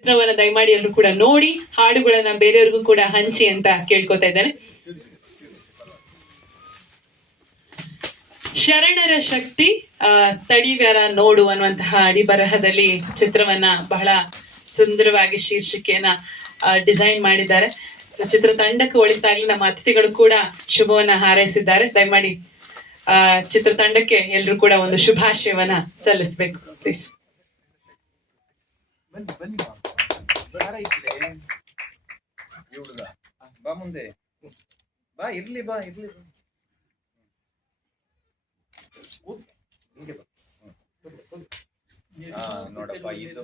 ಚಿತ್ರವನ್ನ ದಯಮಾಡಿ ಎಲ್ಲರೂ ಕೂಡ ನೋಡಿ ಹಾಡುಗಳನ್ನ ಬೇರೆಯವ್ರಿಗೂ ಕೂಡ ಹಂಚಿ ಅಂತ ಕೇಳ್ಕೊತಾ ಇದ್ದಾರೆ. ಶರಣರ ಶಕ್ತಿ ತಡಿವ್ಯಾರ ನೋಡು ಅನ್ನುವಂತಹ ಅಡಿಬರಹದಲ್ಲಿ ಚಿತ್ರವನ್ನ ಬಹಳ ಸುಂದರವಾಗಿ ಶೀರ್ಷಿಕೆಯನ್ನ ಡಿಸೈನ್ ಮಾಡಿದ್ದಾರೆ. ಚಿತ್ರತಂಡಕ್ಕೆ ಒಳಿತಾಗ್ಲಿ. ನಮ್ಮ ಅತಿಥಿಗಳು ಕೂಡ ಶುಭವನ್ನ ಹಾರೈಸಿದ್ದಾರೆ. ದಯಮಾಡಿ ಚಿತ್ರತಂಡಕ್ಕೆ ಎಲ್ಲರೂ ಕೂಡ ಒಂದು ಶುಭಾಶಯವನ್ನ ಸಲ್ಲಿಸಬೇಕು ಪ್ಲೀಸ್. ಬಾ ಮುಂದೆ ಬಾ, ಇರ್ಲಿ ಬಾ, ಇರ್ಲಿ ಬಾ. ನೋಡಪ್ಪ, ಇದು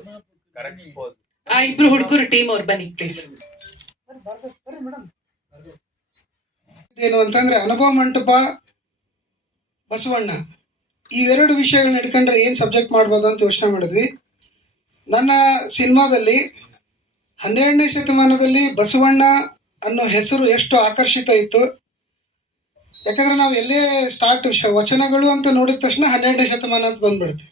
ಕರೆಕ್ಟ್ ಪೋಸ್. ಇಬ್ರು ಹುಡುಗರು ಟೀಮ್ ಅವ್ರು ಬನ್ನಿ ಪ್ಲೀಸ್. ಏನು ಅಂತಂದ್ರೆ ಅನುಭವ ಮಂಟಪ, ಬಸವಣ್ಣ, ಇವೆರಡು ವಿಷಯಗಳನ್ನ ಇಟ್ಕೊಂಡ್ರೆ ಏನ್ ಸಬ್ಜೆಕ್ಟ್ ಮಾಡ್ಬೋದು ಅಂತ ಯೋಚನೆ ಮಾಡಿದ್ವಿ. ನನ್ನ ಸಿನಿಮಾದಲ್ಲಿ 12ನೇ ಶತಮಾನದಲ್ಲಿ ಬಸವಣ್ಣ ಅನ್ನೋ ಹೆಸರು ಎಷ್ಟು ಆಕರ್ಷಿತ ಇತ್ತು. ಯಾಕಂದ್ರೆ ನಾವು ಎಲ್ಲೇ ಸ್ಟಾರ್ಟ್ ವಚನಗಳು ಅಂತ ನೋಡಿದ ತಕ್ಷಣ 12ನೇ ಶತಮಾನ ಅಂತ ಬಂದ್ಬಿಡುತ್ತೆ.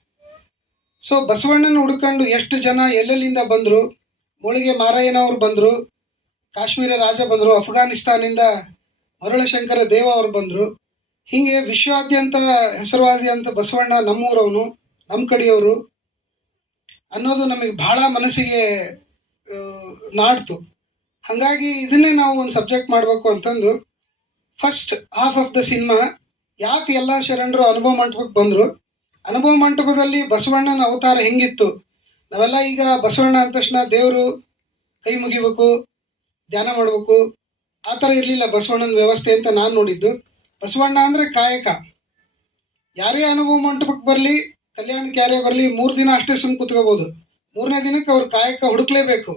ಸೊ ಬಸವಣ್ಣನ ಹುಡ್ಕೊಂಡು ಎಷ್ಟು ಜನ ಎಲ್ಲೆಲ್ಲಿಂದ ಬಂದರು. ಮೂಳಿಗೆ ಮಾರಯ್ಯನವ್ರು ಬಂದರು, ಕಾಶ್ಮೀರ ರಾಜ ಬಂದರು, ಅಫ್ಘಾನಿಸ್ತಾನಿಂದ ಮರುಳಶಂಕರ ದೇವ ಅವರು ಬಂದರು. ಹೀಗೆ ವಿಶ್ವಾದ್ಯಂತ ಹೆಸರುವಾಸಿ ಅಂತ ಬಸವಣ್ಣ ನಮ್ಮೂರವನು, ನಮ್ಮ ಕಡೆಯವರು ಅನ್ನೋದು ನಮಗೆ ಬಹಳ ಮನಸ್ಸಿಗೆ ನಾಡ್ತು. ಹಾಗಾಗಿ ಇದನ್ನೇ ನಾವು ಒಂದು ಸಬ್ಜೆಕ್ಟ್ ಮಾಡಬೇಕು ಅಂತಂದು first half of the cinema ಯಾಕೆ ಎಲ್ಲ ಶರಣರು ಅನುಭವ ಮಂಟಪಕ್ಕೆ ಬಂದರು, ಅನುಭವ ಮಂಟಪದಲ್ಲಿ ಬಸವಣ್ಣನ ಅವತಾರ ಹೆಂಗಿತ್ತು. ನಾವೆಲ್ಲ ಈಗ ಬಸವಣ್ಣ ಅಂದ ತಕ್ಷಣ ದೇವರು ಕೈ ಮುಗಿಬೇಕು, ಧ್ಯಾನ ಮಾಡಬೇಕು, ಆ ಥರ ಇರಲಿಲ್ಲ ಬಸವಣ್ಣನ ವ್ಯವಸ್ಥೆ ಅಂತ ನಾನು ನೋಡಿದ್ದು. ಬಸವಣ್ಣ ಅಂದರೆ ಕಾಯಕ. ಯಾರೇ ಅನುಭವ ಮಂಟಪಕ್ಕೆ ಬರಲಿ, ಕಲ್ಯಾಣಕ್ಕೆ ಯಾರೇ ಬರಲಿ, 3 ದಿನ ಅಷ್ಟೇ ಸುಮ್ಮನೆ ಕೂತ್ಕೋಬೋದು. 3ನೇ ದಿನಕ್ಕೆ ಅವ್ರು ಕಾಯಕ ಹುಡುಕ್ಲೇಬೇಕು.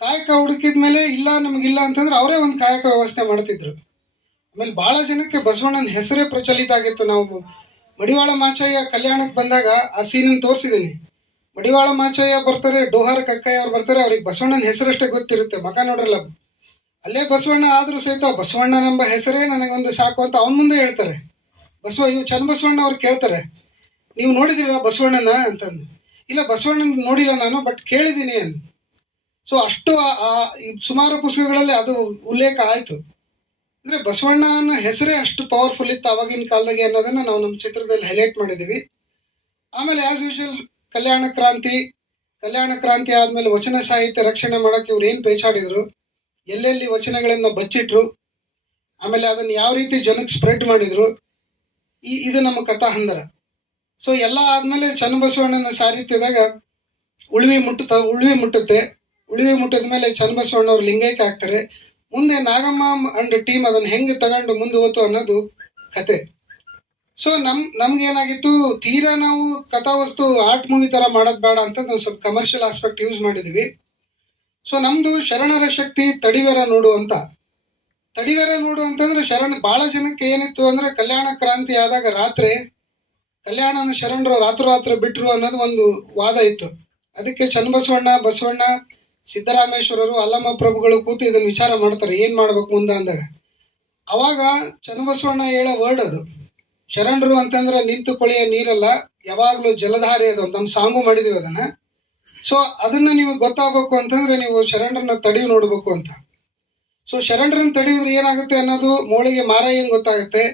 ಕಾಯಕ ಹುಡುಕಿದ ಮೇಲೆ ಇಲ್ಲ ನಮಗಿಲ್ಲ ಅಂತಂದ್ರೆ ಅವರೇ ಒಂದು ಕಾಯಕ ವ್ಯವಸ್ಥೆ ಮಾಡ್ತಿದ್ರು. ಆಮೇಲೆ ಭಾಳ ಜನಕ್ಕೆ ಬಸವಣ್ಣನ ಹೆಸರೇ ಪ್ರಚಲಿತ ಆಗಿತ್ತು. ನಾವು ಮಡಿವಾಳ ಮಾಚಯ್ಯ ಕಲ್ಯಾಣಕ್ಕೆ ಬಂದಾಗ ಆ ಸೀನನ್ನು ತೋರಿಸಿದ್ದೀನಿ. ಮಡಿವಾಳ ಮಾಚಯ್ಯ ಬರ್ತಾರೆ, ಡೋಹರ್ ಕಕ್ಕಯ್ಯ ಅವ್ರು ಬರ್ತಾರೆ, ಅವ್ರಿಗೆ ಬಸವಣ್ಣನ ಹೆಸರಷ್ಟೇ ಗೊತ್ತಿರುತ್ತೆ, ಮಕ ನೋಡ್ರಲ್ಲ. ಅಲ್ಲೇ ಬಸವಣ್ಣ ಆದರೂ ಸಹಿತ ಬಸವಣ್ಣನೆಂಬ ಹೆಸರೇ ನನಗೊಂದು ಸಾಕು ಅಂತ ಅವನ ಮುಂದೆ ಹೇಳ್ತಾರೆ. ಇವು ಚನ್ನಬಸವಣ್ಣ ಅವ್ರು ಕೇಳ್ತಾರೆ, ನೀವು ನೋಡಿದಿರ ಬಸವಣ್ಣನ ಅಂತಂದು. ಇಲ್ಲ ಬಸವಣ್ಣನ ನೋಡಿಲ್ಲ ನಾನು, ಬಟ್ ಕೇಳಿದ್ದೀನಿ ಅಂದು. ಸೊ ಅಷ್ಟು ಸುಮಾರು ಪುಸ್ತಕಗಳಲ್ಲಿ ಅದು ಉಲ್ಲೇಖ ಆಯಿತು. ಅಂದರೆ ಬಸವಣ್ಣನ ಹೆಸರೇ ಅಷ್ಟು ಪವರ್ಫುಲ್ ಇತ್ತು ಆವಾಗಿನ ಕಾಲದಾಗೆ ಅನ್ನೋದನ್ನು ನಾವು ನಮ್ಮ ಚಿತ್ರದಲ್ಲಿ ಹೈಲೈಟ್ ಮಾಡಿದ್ದೀವಿ. ಆಮೇಲೆ ಆ್ಯಸ್ ಯೂಶುವಲ್ ಕಲ್ಯಾಣ ಕ್ರಾಂತಿ ಆದಮೇಲೆ ವಚನ ಸಾಹಿತ್ಯ ರಕ್ಷಣೆ ಮಾಡೋಕ್ಕೆ ಇವ್ರು ಏನು ಪೇಚಾಡಿದ್ರು, ಎಲ್ಲೆಲ್ಲಿ ವಚನಗಳನ್ನು ಬಚ್ಚಿಟ್ರು, ಆಮೇಲೆ ಅದನ್ನು ಯಾವ ರೀತಿ ಜನಕ್ಕೆ ಸ್ಪ್ರೆಡ್ ಮಾಡಿದರು, ಇದು ನಮ್ಮ ಕಥಾಹಂದರ. ಸೊ ಎಲ್ಲ ಆದಮೇಲೆ ಚನ್ನಬಸವಣ್ಣನ ಸಾಹಿತ್ಯದಾಗ ಉಳಿವಿ ಮುಟ್ಟುತ್ತೆ. ಉಳಿವಿ ಮುಟ್ಟಿದ ಮೇಲೆ ಚನ್ನಬಸವಣ್ಣವ್ರು ಲಿಂಗೈಕ್ಯ ಆಗ್ತಾರೆ. ಮುಂದೆ ನಾಗಮ್ಮ ಅಂಡ್ ಟೀಮ್ ಅದನ್ನು ಹೆಂಗೆ ತಗೊಂಡು ಮುಂದೆ ಹೋತು ಅನ್ನೋದು ಕತೆ. ಸೊ ನಮ್ಗೇನಾಗಿತ್ತು, ತೀರಾ ನಾವು ಕಥಾವಸ್ತು ಆರ್ಟ್ ಮೂವಿ ಥರ ಮಾಡೋದು ಬೇಡ ಅಂತ ನಾವು ಸ್ವಲ್ಪ ಕಮರ್ಷಿಯಲ್ ಆಸ್ಪೆಕ್ಟ್ ಯೂಸ್ ಮಾಡಿದ್ವಿ. ಸೊ ನಮ್ಮದು ಶರಣರ ಶಕ್ತಿ ತಡಿವೇರ ನೋಡು ಅಂತ. ತಡಿವೇರ ನೋಡು ಅಂತಂದ್ರೆ ಭಾಳ ಜನಕ್ಕೆ ಏನಿತ್ತು ಅಂದರೆ ಕಲ್ಯಾಣ ಕ್ರಾಂತಿ ಆದಾಗ ರಾತ್ರಿ ಕಲ್ಯಾಣನ ಶರಣರು ರಾತ್ರಿ ಬಿಟ್ಟರು ಅನ್ನೋದು ಒಂದು ವಾದ ಇತ್ತು. ಅದಕ್ಕೆ ಬಸವಣ್ಣ ಸಿದ್ದರಾಮೇಶ್ವರರು ಅಲ್ಲಮ್ಮ ಪ್ರಭುಗಳು ಕೂತು ಇದನ್ನು ವಿಚಾರ ಮಾಡ್ತಾರೆ, ಏನು ಮಾಡ್ಬೇಕು ಮುಂದೆ ಅಂದಾಗ. ಅವಾಗ ಚನ್ನಬಸವಣ್ಣ ಹೇಳೋ ವರ್ಡ್ ಅದು, ಶರಣರು ಅಂತಂದ್ರೆ ನಿಂತು ಕೊಳೆಯ ನೀರಲ್ಲ, ಯಾವಾಗಲೂ ಜಲಧಾರೆ ಅದು. ನಮ್ಮ ಸಾಂಗು ಮಾಡಿದ್ವಿ ಅದನ್ನು. ಸೊ ಅದನ್ನು ನಿಮಗೆ ಗೊತ್ತಾಗಬೇಕು ಅಂತಂದ್ರೆ ನೀವು ಶರಣರನ್ನ ತಡೆಯು ನೋಡಬೇಕು ಅಂತ. ಸೊ ಶರಣರನ್ನ ತಡೆಯುದ್ರೆ ಏನಾಗುತ್ತೆ ಅನ್ನೋದು ಮೋಳಿಗೆ ಮಾರಯ್ಯಂಗೆ ಗೊತ್ತಾಗುತ್ತೆ.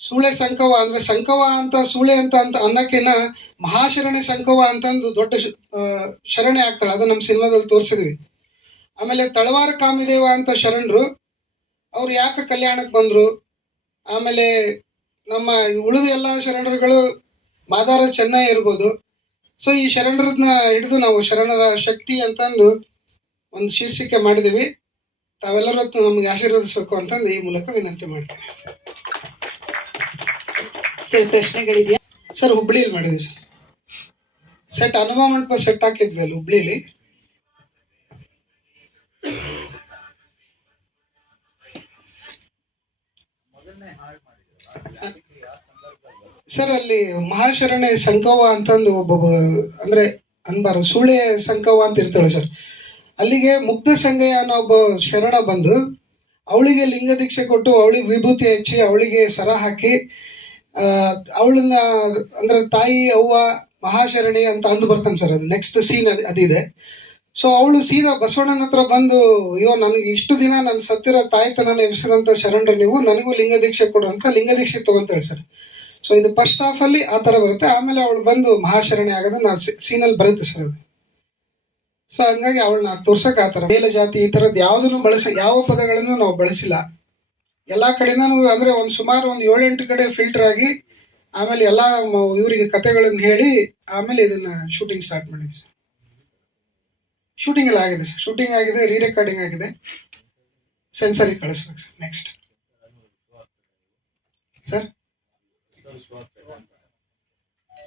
ಸೂಳೆ ಸಂಕವ ಅಂದರೆ ಸಂಕವ ಅಂತ ಸೂಳೆ ಅಂತ ಅನ್ನಕ್ಕಿನ್ನ ಮಹಾಶರಣೆ ಸಂಕವ ಅಂತಂದು ದೊಡ್ಡ ಶರಣೆ ಆಗ್ತಾಳೆ. ಅದು ನಮ್ಮ ಸಿನಿಮಾದಲ್ಲಿ ತೋರಿಸಿದ್ವಿ. ಆಮೇಲೆ ತಳವಾರ ಕಾಮಿದೇವ ಅಂತ ಶರಣರು, ಅವ್ರು ಯಾಕೆ ಕಲ್ಯಾಣಕ್ಕೆ ಬಂದರು. ಆಮೇಲೆ ನಮ್ಮ ಉಳಿದ ಎಲ್ಲ ಶರಣರುಗಳು ಮಾದಾರ ಚೆನ್ನೈ ಇರ್ಬೋದು. ಸೊ ಈ ಶರಣರನ್ನ ಹಿಡಿದು ನಾವು ಶರಣರ ಶಕ್ತಿ ಅಂತಂದು ಒಂದು ಶೀರ್ಷಿಕೆ ಮಾಡಿದ್ದೀವಿ. ತಾವೆಲ್ಲರೂ ನಮ್ಗೆ ಆಶೀರ್ವದಿಸಬೇಕು ಅಂತಂದು ಈ ಮೂಲಕ ವಿನಂತಿ ಮಾಡ್ತೀನಿ. ಪ್ರಶ್ನೆಗಳಿದೆಯಾ ಸರ್? ಹುಬ್ಳಿಯಲ್ಲಿ ಮಾಡಿದ್ವಿ ಸರ್. ಸೆಟ್ ಅನುಭವ ಮಂಟಪ ಸೆಟ್ ಹಾಕಿದ್ವಿ ಅಲ್ಲಿ ಹುಬ್ಳಿಲಿ. ಸರ್ ಅಲ್ಲಿ ಮಹಾಶರಣೆ ಸಂಕವ ಅಂತಂದು ಒಬ್ಬ ಅಂದ್ರೆ ಅನ್ಬಾರ ಸೂಳೆ ಸಂಕವ ಅಂತ ಇರ್ತಾಳೆ ಸರ್. ಅಲ್ಲಿಗೆ ಮುಗ್ಧ ಸಂಗಯ್ಯ ಅನ್ನೋ ಒಬ್ಬ ಶರಣ ಬಂದು ಅವಳಿಗೆ ಲಿಂಗ ದೀಕ್ಷೆ ಕೊಟ್ಟು ಅವಳಿಗೆ ವಿಭೂತಿ ಹಚ್ಚಿ ಅವಳಿಗೆ ಸರ ಹಾಕಿ ಅವಳನ್ನ ಅಂದ್ರೆ ತಾಯಿ ಅವ್ವ ಮಹಾಶರಣಿ ಅಂತ ಅಂದು ಬರ್ತಾನೆ ಸರ್. ಅದು ನೆಕ್ಸ್ಟ್ ಸೀನ್ ಅದಿದೆ. ಸೊ ಅವಳು ಸೀದಾ ಬಸವಣ್ಣನ ಹತ್ರ ಬಂದು, ಅಯ್ಯೋ ನನಗೆ ಇಷ್ಟು ದಿನ ನನ್ನ ಸತ್ತಿರ ತಾಯ್ತನನ ಎಬ್ಸಿದಂಥ ಶರಣರು ನೀವು, ನನಗೂ ಲಿಂಗ ದೀಕ್ಷೆ ಕೊಡು ಅಂತ ಲಿಂಗ ದೀಕ್ಷೆ ತಗೊಂತೇಳಿ ಸರ್. ಸೊ ಇದು ಫಸ್ಟ್ ಹಾಫ್ ಅಲ್ಲಿ ಆ ಥರ ಬರುತ್ತೆ. ಆಮೇಲೆ ಅವಳು ಬಂದು ಮಹಾಶರಣೆ ಆಗೋದು ನಾ ಸೀನಲ್ಲಿ ಬರುತ್ತೆ ಸರ್ ಅದು. ಸೊ ಹಂಗಾಗಿ ಅವಳನ್ನ ತೋರ್ಸಕ್ ಆ ಥರ ಮೇಲ ಜಾತಿ ಈ ಥರದ್ದು ಯಾವುದನ್ನು ಯಾವ ಪದಗಳನ್ನು ನಾವು ಬಳಸಿಲ್ಲ. ಎಲ್ಲ ಕಡೆನೂ ಅಂದ್ರೆ ಸುಮಾರು ಒಂದು 7-8 ಕಡೆ ಫಿಲ್ಟರ್ ಆಗಿ ಆಮೇಲೆ ಎಲ್ಲ ಇವರಿಗೆ ಕತೆಗಳನ್ನು ಹೇಳಿ ಆಮೇಲೆ ಇದನ್ನ ಶೂಟಿಂಗ್ ಸ್ಟಾರ್ಟ್ ಮಾಡಿದ್ವಿ ಸರ್. ಶೂಟಿಂಗ್ ಎಲ್ಲ ಆಗಿದೆ ಸರ್, ಶೂಟಿಂಗ್ ಆಗಿದೆ, ರೀ ರೆಕಾರ್ಡಿಂಗ್ ಆಗಿದೆ, ಸೆನ್ಸರಿಗೆ ಕಳಿಸ್ಬೇಕು ಸರ್. ನೆಕ್ಸ್ಟ್ ಸರ್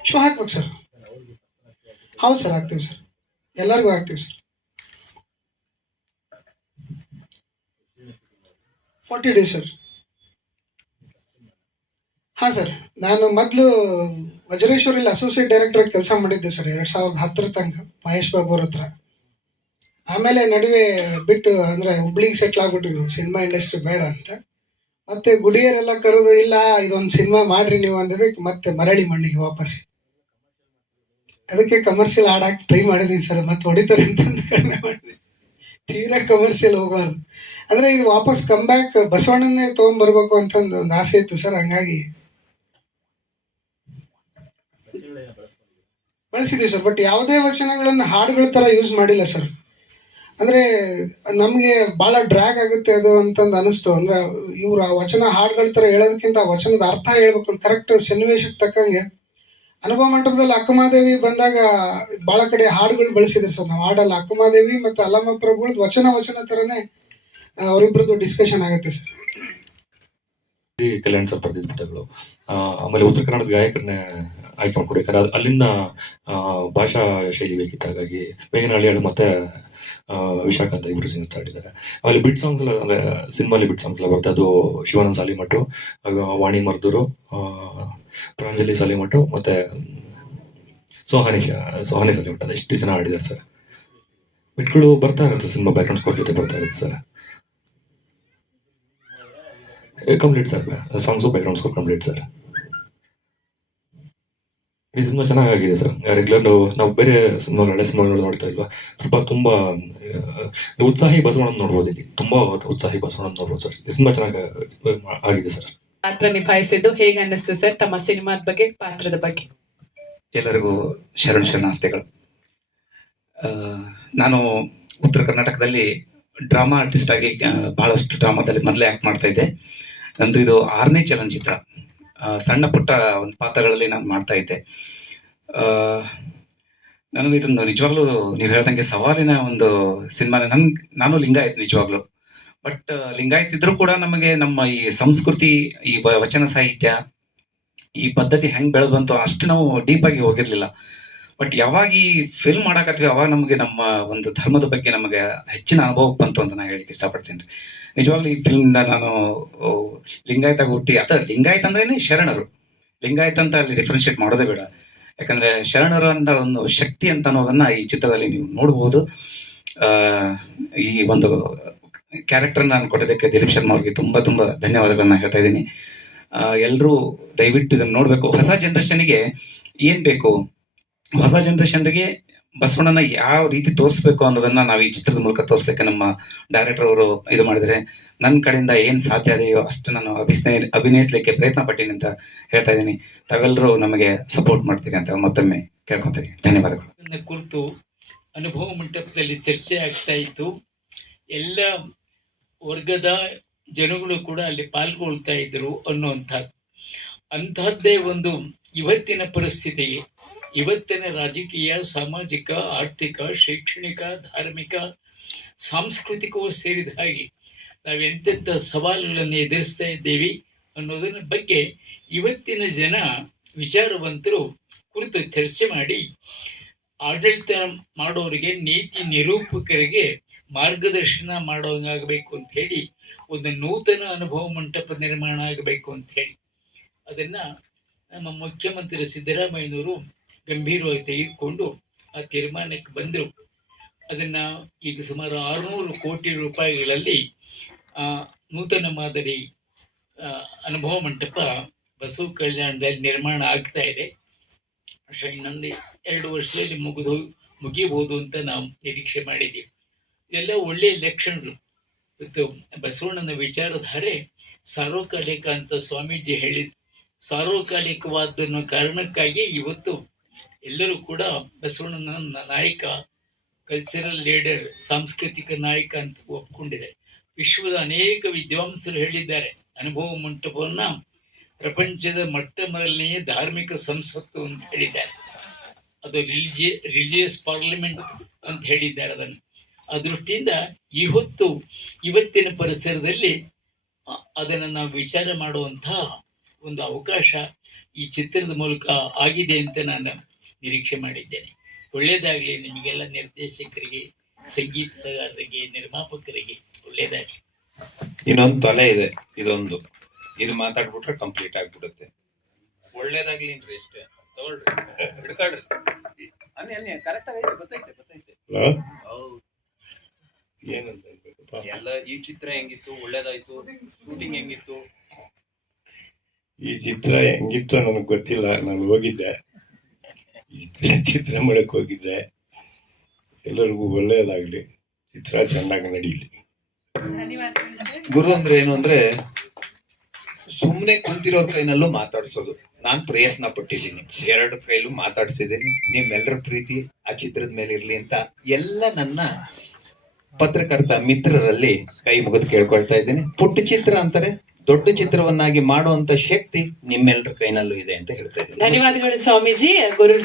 ಶೋ ಹಾಕ್ಬೇಕು ಸರ್. ಹೌದು ಸರ್, ಹಾಕ್ತೀವಿ ಸರ್, ಎಲ್ಲರಿಗೂ ಹಾಕ್ತೀವಿ ಸರ್. 40 days sir. ಹಾಂ ಸರ್, ನಾನು ಮೊದಲು ವಜ್ರೇಶ್ವರಲ್ಲಿ ಅಸೋಸಿಯೇಟ್ ಡೈರೆಕ್ಟರ್ ಕೆಲಸ ಮಾಡಿದ್ದೆ ಸರ್ 2010 ತನಕ ಮಹೇಶ್ ಬಾಬು ಅವ್ರ ಹತ್ರ. ಆಮೇಲೆ ನಡುವೆ ಬಿಟ್ಟು ಅಂದ್ರೆ ಹುಬ್ಳಿಗೆ ಸೆಟ್ಲ್ ಆಗ್ಬಿಟ್ಟು ನಾವು ಸಿನಿಮಾ ಇಂಡಸ್ಟ್ರಿ ಬೇಡ ಅಂತ. ಮತ್ತೆ ಗುಡಿಯರೆಲ್ಲ ಕರೆದು ಇಲ್ಲ ಇದೊಂದು ಸಿನಿಮಾ ಮಾಡ್ರಿ ನೀವು ಅಂದಿದ್ದಕ್ಕೆ ಮತ್ತೆ ಮರಳಿ ಮಣ್ಣಿಗೆ ವಾಪಸ್. ಅದಕ್ಕೆ ಕಮರ್ಷಿಯಲ್ ಹಾಡಾಕಿ ಟ್ರೈ ಮಾಡಿದೀನಿ ಸರ್, ಮತ್ತೆ ಹೊಡಿತಾರೆ ಅಂತಂದು ಕಡಿಮೆ ಮಾಡಿದೆ. ತೀರಾ ಕಮರ್ಷಿಯಲ್ ಹೋಗೋದು ಅಂದ್ರೆ ಇದು ವಾಪಸ್ ಕಮ್ ಬ್ಯಾಕ್ ಬಸವಣ್ಣನ್ನೇ ತೊಗೊಂಡ್ಬರ್ಬೇಕು ಅಂತಂದು ಒಂದು ಆಸೆ ಇತ್ತು ಸರ್. ಹಂಗಾಗಿ ಬಳಸಿದೀವಿ ಸರ್, ಬಟ್ ಯಾವುದೇ ವಚನಗಳನ್ನ ಹಾಡುಗಳ ತರ ಯೂಸ್ ಮಾಡಿಲ್ಲ ಸರ್. ಅಂದ್ರೆ ನಮ್ಗೆ ಬಹಳ ಡ್ರ್ಯಾಗ್ ಆಗುತ್ತೆ ಅದು ಅಂತಂದು ಅನಿಸ್ತು. ಅಂದ್ರೆ ಇವ್ರು ಆ ವಚನ ಹಾಡುಗಳ ತರ ಹೇಳೋದಕ್ಕಿಂತ ಆ ವಚನದ ಅರ್ಥ ಹೇಳ್ಬೇಕು ಅಂತ ಕರೆಕ್ಟ್ ಸನ್ನಿವೇಶಕ್ಕೆ ತಕ್ಕಂಗೆ. ಅನುಭವ ಮಂಟಪದಲ್ಲಿ ಅಕ್ಕಮಾದೇವಿ ಬಂದಾಗ ಬಹಳ ಕಡೆ ಹಾಡುಗಳು ಬಳಸಿದ್ರು ಸರ್. ನಾವು ಹಾಡಲ್ಲ, ಅಕ್ಕಮಾದೇವಿ ಮತ್ತೆ ಅಲ್ಲಮ್ಮ ಪ್ರಭುಗಳದ್ದು ವಚನ ತರನೇ ಅವರಿಬ್ರದ್ದು ಡಿಸ್ಕಷನ್ ಆಗುತ್ತೆ ಸರ್. ಕಲ್ಯಾಣ ಸರ್ ಬರ್ದಿದ್ದ ಪುಸ್ತಕಗಳು, ಆಮೇಲೆ ಉತ್ತರ ಕನ್ನಡದ ಗಾಯಕರನ್ನೇ ಆಯ್ಕೆ ಮಾಡ್ಕೊಡಿ. ಯಾಕಂದ್ರೆ ಅಲ್ಲಿಂದ ಭಾಷಾ ಶೈಲಿ ಬೇಕಿತ್ತು. ಹಾಗಾಗಿ ಬೇಗನಹಳ್ಳಿ ಹಾಡು ಮತ್ತೆ ವಿಶಾಖ ಅಂತ ಇಬ್ರು ಸಿಂಗ್ ಆಡಿದ್ದಾರೆ. ಆಮೇಲೆ ಬಿಟ್ ಸಾಂಗ್ಸ್ ಎಲ್ಲ ಅಂದ್ರೆ ಸಿನಿಮಾಲಿ ಬಿಟ್ ಸಾಂಗ್ಸ್ ಎಲ್ಲ ಬರುತ್ತೆ. ಅದು ಶಿವಾನಂದ್ ಸಾಲಿಮಠು, ವಾಣಿ ಮರ್ದೂರು, ಪ್ರಾಂಜಲಿ ಸಾಲಿಮಠು ಮತ್ತೆ ಸೋಹಾನಿ ಸಾಲಿಮಠ, ಅದು ಎಷ್ಟು ಜನ ಆಡಿದ್ದಾರೆ ಸರ್. ಬಿಟ್ಗಳು ಬರ್ತಾ ಇರುತ್ತೆ ಸಿನಿಮಾ ಬ್ಯಾಕ್ಗ್ರೌಂಡ್ ಸ್ಕೋರ್ ಜೊತೆ ಬರ್ತಾ ಇರುತ್ತೆ sir. Complete sir, songs background score complete sir. ಈ ಸಿನಿಮಾ ಚೆನ್ನಾಗಿದೆ ಸರ್. ರೆಗ್ಯುಲರ್ ನಾವು ಬೇರೆ ಸಿನಿಮಾಗಳು ಹಳೆ ಸಿನಿಮಾಗಳು ನೋಡ್ತಾ ಇಲ್ವಾ, ತುಂಬಾ ಉತ್ಸಾಹಿ ಬಸವಣ್ಣ ನೋಡ್ಬೋದು. ಇಲ್ಲಿ ತುಂಬಾ ಉತ್ಸಾಹಿ ಬಸವಣ್ಣ ನೋಡ್ಬೋದು ಸರ್. ಈ ಸಿನಿಮಾ ಚೆನ್ನಾಗಿ ಆಗಿದೆ ಸರ್. ಪಾತ್ರ ನಿಭಾಯಿಸಿದ್ದು ಹೇಗೆ ಅನ್ನಿಸ್ತು ಸರ್ ತಮ್ಮ ಸಿನಿಮಾದ ಬಗ್ಗೆ, ಪಾತ್ರದ ಬಗ್ಗೆ? ಎಲ್ಲರಿಗೂ ಶರಣಾರ್ಥಿಗಳು. ನಾನು ಉತ್ತರ ಕರ್ನಾಟಕದಲ್ಲಿ ಡ್ರಾಮಾ ಆರ್ಟಿಸ್ಟ್ ಆಗಿ ಬಹಳಷ್ಟು ಡ್ರಾಮಾದಲ್ಲಿ ಮೊದಲೇ ಆಕ್ಟ್ ಮಾಡ್ತಾ ಇದ್ದೆ. ನಂದು ಇದು 6ನೇ ಚಲನಚಿತ್ರ. ಸಣ್ಣ ಪುಟ್ಟ ಒಂದು ಪಾತ್ರಗಳಲ್ಲಿ ನಾನು ಮಾಡ್ತಾ ಇದ್ದೆ. ನನಗೆ ಇದೊಂದು ನಿಜವಾಗ್ಲೂ ನೀವು ಹೇಳ್ದಂಗೆ ಸವಾಲಿನ ಒಂದು ಸಿನಿಮಾ. ನಾನು ಲಿಂಗಾಯತ್ ನಿಜವಾಗ್ಲು, ಬಟ್ ಲಿಂಗಾಯತ್ ಇದ್ರೂ ಕೂಡ ನಮಗೆ ನಮ್ಮ ಈ ಸಂಸ್ಕೃತಿ, ಈ ವಚನ ಸಾಹಿತ್ಯ, ಈ ಪದ್ಧತಿ ಹೆಂಗ್ ಬೆಳೆದ್ ಬಂತು ಅಷ್ಟು ನಾವು ಡೀಪ್ ಆಗಿ ಹೋಗಿರ್ಲಿಲ್ಲ. ಬಟ್ ಯಾವಾಗ ಈ ಫಿಲ್ಮ್ ಮಾಡಾಕತ್ವಿ ಅವಾಗ ನಮಗೆ ನಮ್ಮ ಒಂದು ಧರ್ಮದ ಬಗ್ಗೆ ನಮಗೆ ಹೆಚ್ಚಿನ ಅನುಭವ ಬಂತು ಅಂತ ನಾನು ಹೇಳಿಕ್ಕೆ ಇಷ್ಟಪಡ್ತೀನಿ. ನಿಜವಾಗ್ಲೂ ಈ ಫಿಲ್ಮ್ನ ನಾನು ಲಿಂಗಾಯತಾಗ ಹುಟ್ಟಿ, ಅಥವಾ ಲಿಂಗಾಯತ್ ಅಂದ್ರೇನೆ ಶರಣರು, ಲಿಂಗಾಯತ್ ಅಂತ ಅಲ್ಲಿ ಡಿಫ್ರೆನ್ಶಿಯೇಟ್ ಮಾಡೋದೇ ಬೇಡ. ಯಾಕಂದ್ರೆ ಶರಣರು ಅಂತ ಒಂದು ಶಕ್ತಿ ಅಂತ ಅನ್ನೋದನ್ನ ಈ ಚಿತ್ರದಲ್ಲಿ ನೀವು ನೋಡಬಹುದು. ಈ ಒಂದು ಕ್ಯಾರೆಕ್ಟರ್ ನಾನು ಕೊಟ್ಟಿದ್ದಕ್ಕೆ ದಿಲೀಪ್ ಶರ್ಮಾ ಅವ್ರಿಗೆ ತುಂಬಾ ಧನ್ಯವಾದಗಳನ್ನ ಹೇಳ್ತಾ ಇದ್ದೀನಿ. ಎಲ್ಲರೂ ದಯವಿಟ್ಟು ಇದನ್ನ ನೋಡ್ಬೇಕು. ಹೊಸ ಜನರೇಷನ್ಗೆ ಏನ್ ಬೇಕು, ಹೊಸ ಜನರೇಷನ್ಗೆ ಬಸವಣ್ಣನ ಯಾವ ರೀತಿ ತೋರಿಸ್ಬೇಕು ಅನ್ನೋದನ್ನ ನಾವು ಈ ಚಿತ್ರದ ಮೂಲಕ ತೋರಿಸ್ಲಿಕ್ಕೆ ನಮ್ಮ ಡೈರೆಕ್ಟರ್ ಅವರು ಇದು ಮಾಡಿದ್ರೆ, ನನ್ನ ಕಡೆಯಿಂದ ಏನ್ ಸಾಧ್ಯ ಅದೆಯೋ ಅಷ್ಟು ನಾನು ಅಭಿನಯಿಸ್ಲಿಕ್ಕೆ ಪ್ರಯತ್ನ ಪಟ್ಟೀನಿ ಅಂತ ಹೇಳ್ತಾ ಇದ್ದೀನಿ. ತಾವೆಲ್ಲರೂ ನಮಗೆ ಸಪೋರ್ಟ್ ಮಾಡ್ತೀರಿ ಅಂತ ಮತ್ತೊಮ್ಮೆ ಕೇಳ್ಕೊತೀನಿ. ಧನ್ಯವಾದಗಳು. ಕುರಿತು ಅನುಭವ ಮಂಟಪದಲ್ಲಿ ಚರ್ಚೆ ಆಗ್ತಾ ಇತ್ತು. ಎಲ್ಲ ವರ್ಗದ ಜನಗಳು ಕೂಡ ಅಲ್ಲಿ ಪಾಲ್ಗೊಳ್ತಾ ಇದ್ರು ಅಂತಹದ್ದೇ ಒಂದು ಇವತ್ತಿನ ಪರಿಸ್ಥಿತಿಗೆ, ಇವತ್ತಿನ ರಾಜಕೀಯ, ಸಾಮಾಜಿಕ, ಆರ್ಥಿಕ, ಶೈಕ್ಷಣಿಕ, ಧಾರ್ಮಿಕ, ಸಾಂಸ್ಕೃತಿಕವೂ ಸೇರಿದ ಹಾಗೆ ನಾವೆಂತೆಂಥ ಸವಾಲುಗಳನ್ನು ಎದುರಿಸ್ತಾ ಇದ್ದೇವೆ ಅನ್ನೋದನ್ನ ಬಗ್ಗೆ ಇವತ್ತಿನ ಜನ ವಿಚಾರವಂತರು ಕುರಿತು ಚರ್ಚೆ ಮಾಡಿ ಆಡಳಿತ ಮಾಡೋರಿಗೆ, ನೀತಿ ನಿರೂಪಕರಿಗೆ ಮಾರ್ಗದರ್ಶನ ಮಾಡೋಂಗಾಗಬೇಕು ಅಂತ ಹೇಳಿ ಒಂದು ನೂತನ ಅನುಭವ ಮಂಟಪ ನಿರ್ಮಾಣ ಆಗಬೇಕು ಅಂತ ಹೇಳಿ ಅದನ್ನ ನಮ್ಮ ಮುಖ್ಯಮಂತ್ರಿ ಸಿದ್ದರಾಮಯ್ಯನವರು ಗಂಭೀರವಾಗಿ ತೆಗೆದುಕೊಂಡು ಆ ತೀರ್ಮಾನಕ್ಕೆ ಬಂದರು. ಅದನ್ನ ಈಗ ಸುಮಾರು 600 ಕೋಟಿ ರೂಪಾಯಿಗಳಲ್ಲಿ ನೂತನ ಮಾದರಿ ಅನುಭವ ಮಂಟಪ ಬಸವ ಕಲ್ಯಾಣದಲ್ಲಿ ನಿರ್ಮಾಣ ಆಗ್ತಾ ಇದೆ. ಇನ್ನೊಂದು 2 ವರ್ಷದಲ್ಲಿ ಮುಗಿದು ಮುಗಿಬಹುದು ಅಂತ ನಾವು ನಿರೀಕ್ಷೆ ಮಾಡಿದ್ದೀವಿ. ಇದೆಲ್ಲ ಒಳ್ಳೆಯ ಲಕ್ಷಣಗಳು. ಇವತ್ತು ಬಸವಣ್ಣನ ವಿಚಾರಧಾರೆ ಸಾರ್ವಕಾಲಿಕ ಅಂತ ಸ್ವಾಮೀಜಿ ಹೇಳಿದ ಸಾರ್ವಕಾಲಿಕವಾದನ್ನೋ ಕಾರಣಕ್ಕಾಗಿ ಇವತ್ತು ಎಲ್ಲರೂ ಕೂಡ ಬಸವಣ್ಣನ ನಾಯಕ, ಕಲ್ಚರಲ್ ಲೀಡರ್, ಸಾಂಸ್ಕೃತಿಕ ನಾಯಕ ಅಂತ ಒಪ್ಕೊಂಡಿದ್ದಾರೆ. ವಿಶ್ವದ ಅನೇಕ ವಿದ್ವಾಂಸರು ಹೇಳಿದ್ದಾರೆ, ಅನುಭವ ಮಂಟಪವನ್ನ ಪ್ರಪಂಚದ ಮೊದಲನೆಯ ಧಾರ್ಮಿಕ ಸಂಸತ್ತು ಅಂತ ಹೇಳಿದ್ದಾರೆ. ಅದು ರಿಲಿಜಿಯಸ್ ಪಾರ್ಲಿಮೆಂಟ್ ಅಂತ ಹೇಳಿದ್ದಾರೆ. ಅದನ್ನು ಆ ದೃಷ್ಟಿಯಿಂದ ಇವತ್ತಿನ ಪರಿಸರದಲ್ಲಿ ಅದನ್ನು ನಾವು ವಿಚಾರ ಮಾಡುವಂತಹ ಒಂದು ಅವಕಾಶ ಈ ಚಿತ್ರದ ಮೂಲಕ ಆಗಿದೆ ಅಂತ ನಾನು ನಿರೀಕ್ಷೆ ಮಾಡಿದ್ದೇನೆ. ಒಳ್ಳೆಯದಾಗಲಿ ನಿಮಗೆಲ್ಲ, ನಿರ್ದೇಶಕರಿಗೆ, ಸಂಗೀತಗಾರರಿಗೆ, ನಿರ್ಮಾಪಕರಿಗೆ ಒಳ್ಳೆಯದಾಗಲಿ. ಇನ್ನೊಂದು ತಲೆ ಇದೆ, ಇದು ಮಾತಾಡ್ಬಿಟ್ರೆ ಕಂಪ್ಲೀಟ್ ಆಗ್ಬಿಡುತ್ತೆ. ಒಳ್ಳೇದಾಗ್ಲಿ ಅಷ್ಟೇ. ತಗೊಳ್ರಿ, ಹಿಡ್ಕೊಳ್ರಿ. ಅನ್ನಿ ಕರೆಕ್ಟ್ ಆಗೈತೆ, ಗೊತ್ತೈತೆ. ಹೌದು, ಏನಂತ ಎಲ್ಲ ಈ ಚಿತ್ರ ಹೆಂಗಿತ್ತು, ಒಳ್ಳೇದಾಯ್ತು. ಶೂಟಿಂಗ್ ಹೆಂಗಿತ್ತು? ಈ ಚಿತ್ರ ಹೆಂಗಿತ್ತು ನನಗೆ ಗೊತ್ತಿಲ್ಲ. ನಾನು ಹೋಗಿದ್ದೆ, ಚಿತ್ರ ಮಾಡಕ್ ಹೋಗಿದ್ದೆ. ಎಲ್ಲರಿಗೂ ಒಳ್ಳೆಯದಾಗ್ಲಿ, ಚಿತ್ರ ಚೆನ್ನಾಗಿ ನಡೀಲಿ. ಗುರು ಅಂದ್ರೆ ಏನು ಅಂದ್ರೆ ಸುಮ್ನೆ ಕುಂತಿರೋ ಕೈನಲ್ಲೂ ಮಾತಾಡ್ಸೋದು. ನಾನ್ ಪ್ರಯತ್ನ ಪಟ್ಟಿದ್ದೀನಿ, 2 ಕೈಲೂ ಮಾತಾಡ್ಸಿದ್ದೀನಿ. ನಿಮ್ಮೆಲ್ಲರ ಪ್ರೀತಿ ಆ ಚಿತ್ರದ ಮೇಲೆ ಇರ್ಲಿ ಅಂತ ಎಲ್ಲ ನನ್ನ ಪತ್ರಕರ್ತ ಮಿತ್ರರಲ್ಲಿ ಕೈ ಮುಗಿದು ಕೇಳ್ಕೊಳ್ತಾ ಇದ್ದೀನಿ. ಪುಟ್ಟ ಚಿತ್ರ ಅಂತಾರೆ, ದೊಡ್ಡ ಚಿತ್ರವನ್ನಾಗಿ ಮಾಡುವಂತ ಶಕ್ತಿ ನಿಮ್ಮೆಲ್ಲರ ಕೈನಲ್ಲೂ ಇದೆ ಅಂತ ಹೇಳ್ತಾ ಇದ್ದೀನಿ. ಧನ್ಯವಾದಗಳು ಸ್ವಾಮೀಜಿ. ಗುರು